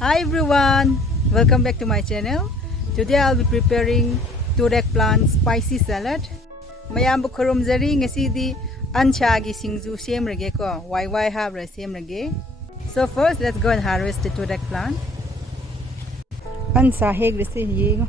Hi everyone, welcome back to my channel. Today I'll be preparing Toothache plant spicy salad. Mayam bu khurumjari ngasidi Ansha gi singju semrage ko why habra semrage. So first let's go and harvest the Toothache plant. Ansha heg rese yego.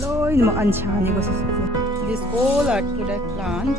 Loy mo Ansha ni ko sa. This all are Toothache plant.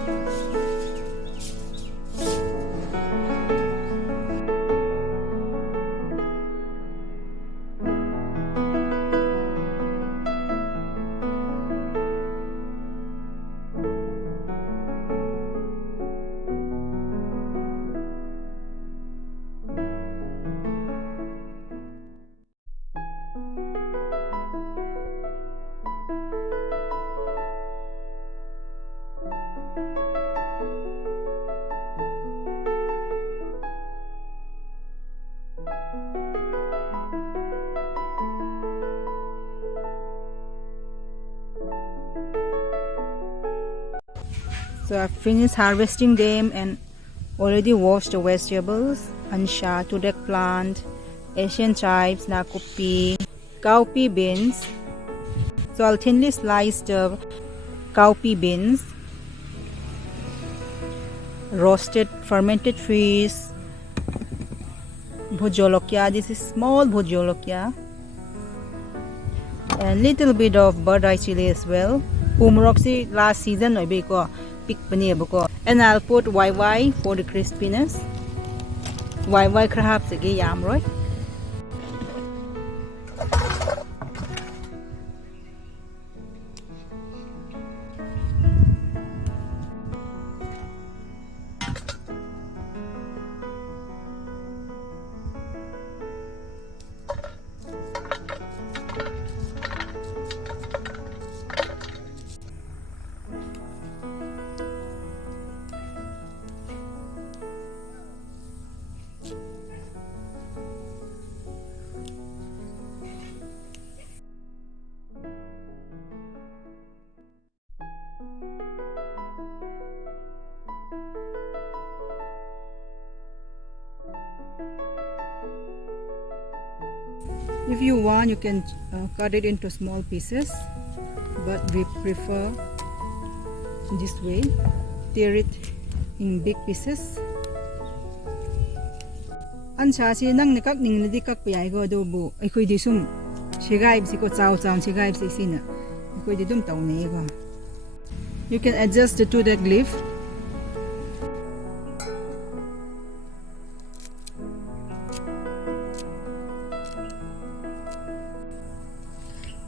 So I've finished harvesting them and already washed the vegetables, Ansha, Toothache plant, Asian chives, nakupi, cowpea beans. So I'll thinly slice the cowpea beans, roasted fermented fish, bhujolokia. This is small bhujolokia, and little bit of bird eye chili as well. Umroxy last season I bake pick panir. And I'll put YY for the crispiness. YY crab sige yam right. If you want, you can cut it into small pieces, but we prefer this way. Tear it in big pieces. Ansha si nang nakak ning nadi kak payay ko adobo. Ay koy di sum sigayb si ko chow sigayb si sina. Ay koy di dum taw na ko. You can adjust the Toothache leaf.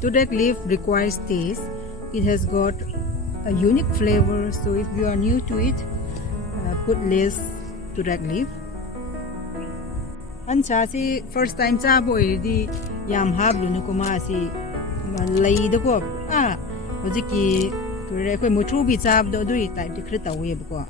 Toothache leaf requires taste. It has got a unique flavor, so if you are new to it, put less Toothache leaf. Ansha si first time chabo already yam hablu no kuma si lay da ko hojiki kure ko mutu bi chab do do type de krita we ko.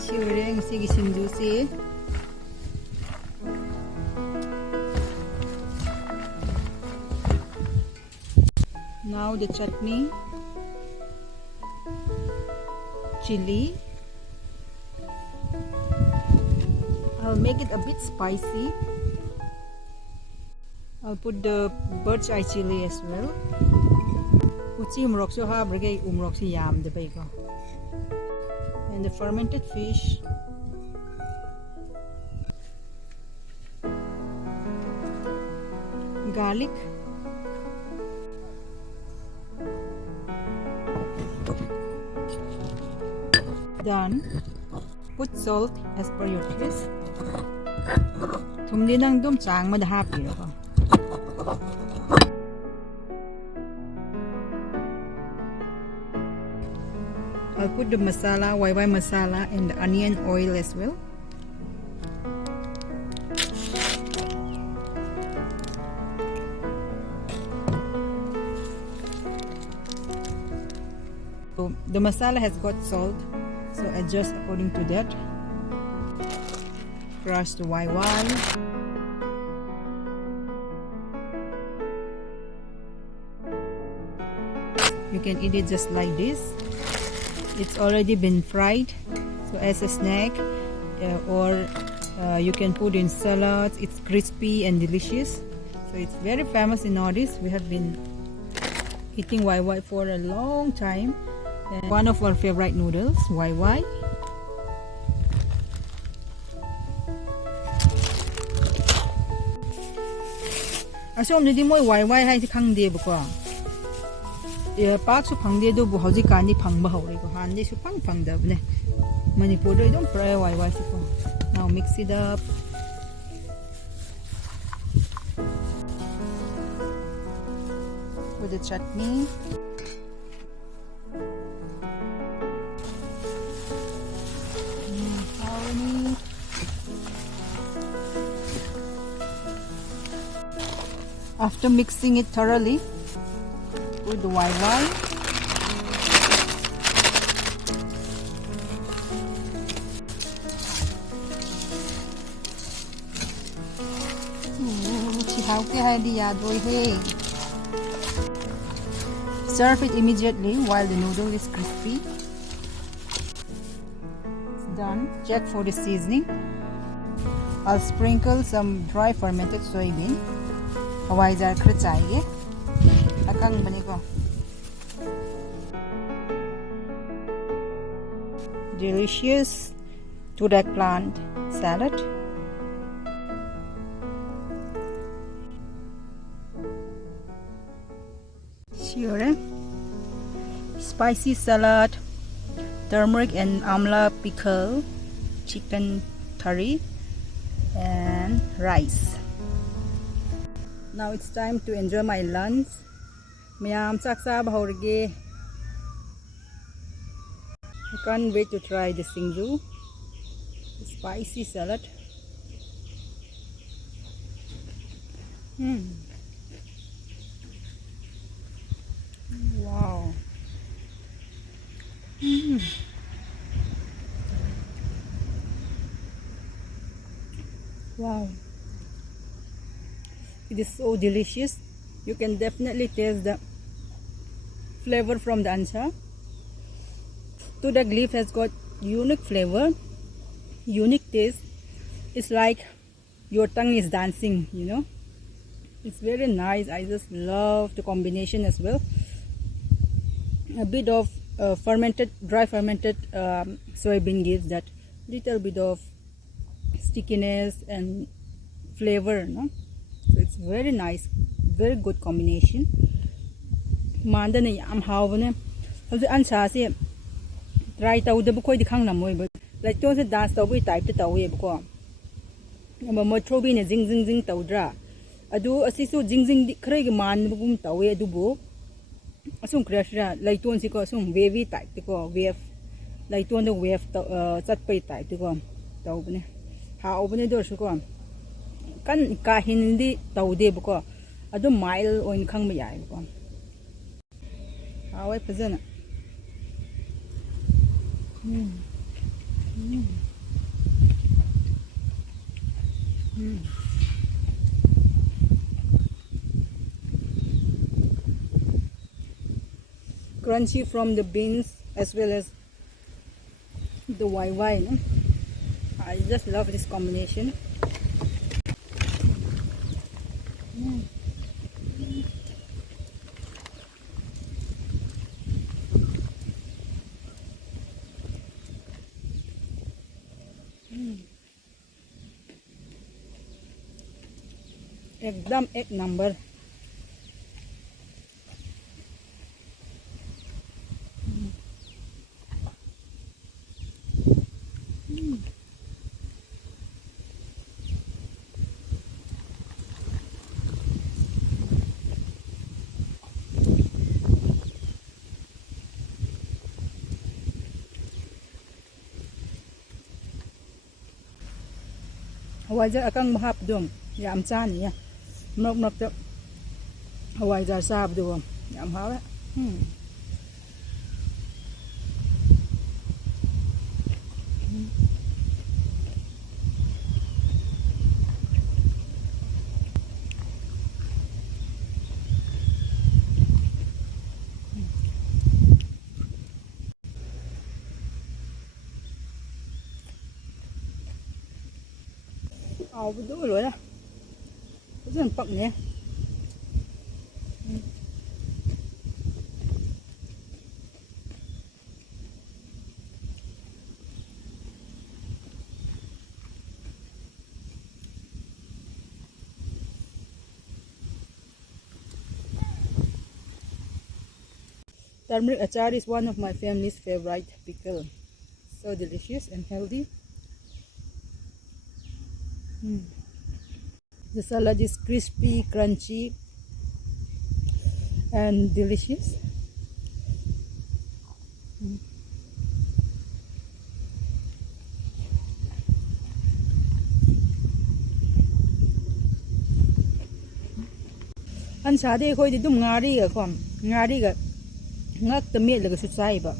Siwere ng sige singju si. Now the chutney, chilli. I'll make it a bit spicy. I'll put the bird's eye chili as well. Uchi umrok so ha brigay umrok si yam de ko. And the fermented fish. garlic, done. Put salt as per your taste. Thum di nang dum chang ma da happy ko. I'll put the masala, YY masala, and the onion oil as well. So the masala has got salt, so adjust according to that. Crush the YY. You can eat it just like this. It's already been fried, so as a snack, or you can put in salads. It's crispy and delicious. So it's very famous in Nordics. We have been eating YY for a long time. And one of our favorite noodles, YY. ꯑꯁꯣꯝꯗꯗꯤ ꯃꯣꯏ YY ꯍꯥꯏꯁꯤ ꯈꯪꯗꯦꯕꯀꯣ ꯄꯥꯛꯁꯨ ꯐꯪꯗꯦ ꯑꯗꯨꯕꯨ ꯍꯧꯖꯤꯛꯀꯥꯟꯗꯤ ꯐꯪꯕ ꯍꯧꯔꯦꯀꯣ ꯍꯥꯟꯅꯗꯤ ꯁꯨꯡꯐꯪ ꯐꯪꯗꯕꯅꯦ ꯃꯅꯤꯄꯨꯔꯗ ꯑꯗꯨꯝ ꯄꯨꯔꯛꯑꯦ YY ꯁꯤꯀꯣ now mix it up with the chutney. After mixing it thoroughly, put the YY. Serve it immediately while the noodle is crispy. It's done. Check for the seasoning. I'll sprinkle some dry fermented soybean. Hawaiijar khara chahiye akangba ko. Delicious toothache plant salad. Sure. Spicy salad, turmeric and amla pickle, chicken curry, and rice. Now it's time to enjoy my lunch. Mayam chak chaba haurge. I can't wait to try the singju, the spicy salad. Wow. Wow. It is so delicious. You can definitely taste the flavor from the Ansha. Toothache leaf has got unique flavor, unique taste. It's like your tongue is dancing, you know. It's very nice. I just love the combination as well. A bit of dry fermented soybean gives that little bit of stickiness and flavor, no? So it's very nice, very good combination. Manda na yam hawbane. Hoje Ansha se try tawdaba khoi di khangnamoy ba. Like to se dance tawbi type ta tawe ko. Amba mo throbi ne jing jing jing tawdra. Adu asisu jing jing di khrai gi man bugum tawe adu bo. Asum krashra laiton si ko asum wavy type ko wave. Laiton the wave chat pai type ko tawbane. Hawbane do su ko. Kan ka hindi tawde ko. Adu mile on khang ma yai ko. Hawai pazana. Crunchy from the beans as well as the YY. No? I just love this combination. एकदम एक number. Hawaiijar akang mahap dum yam chan ya nok nok te hawaiijar sab dum yam hawa ao đủ rồi đó rất là bận nè. Turmeric achar is one of my family's favorite pickle. So delicious and healthy. The salad is crispy, crunchy, and delicious. Ansha de khoi di dum ngari ga khom ngari ga ngak ta me laga su chai ba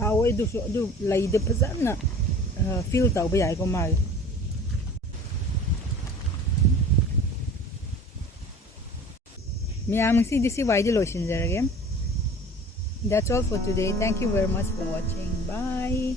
hawai du lai de phazana feel taw ba yai ko ma miyam si disi wai de lotion jarage. That's all for today. Thank you very much for watching. Bye.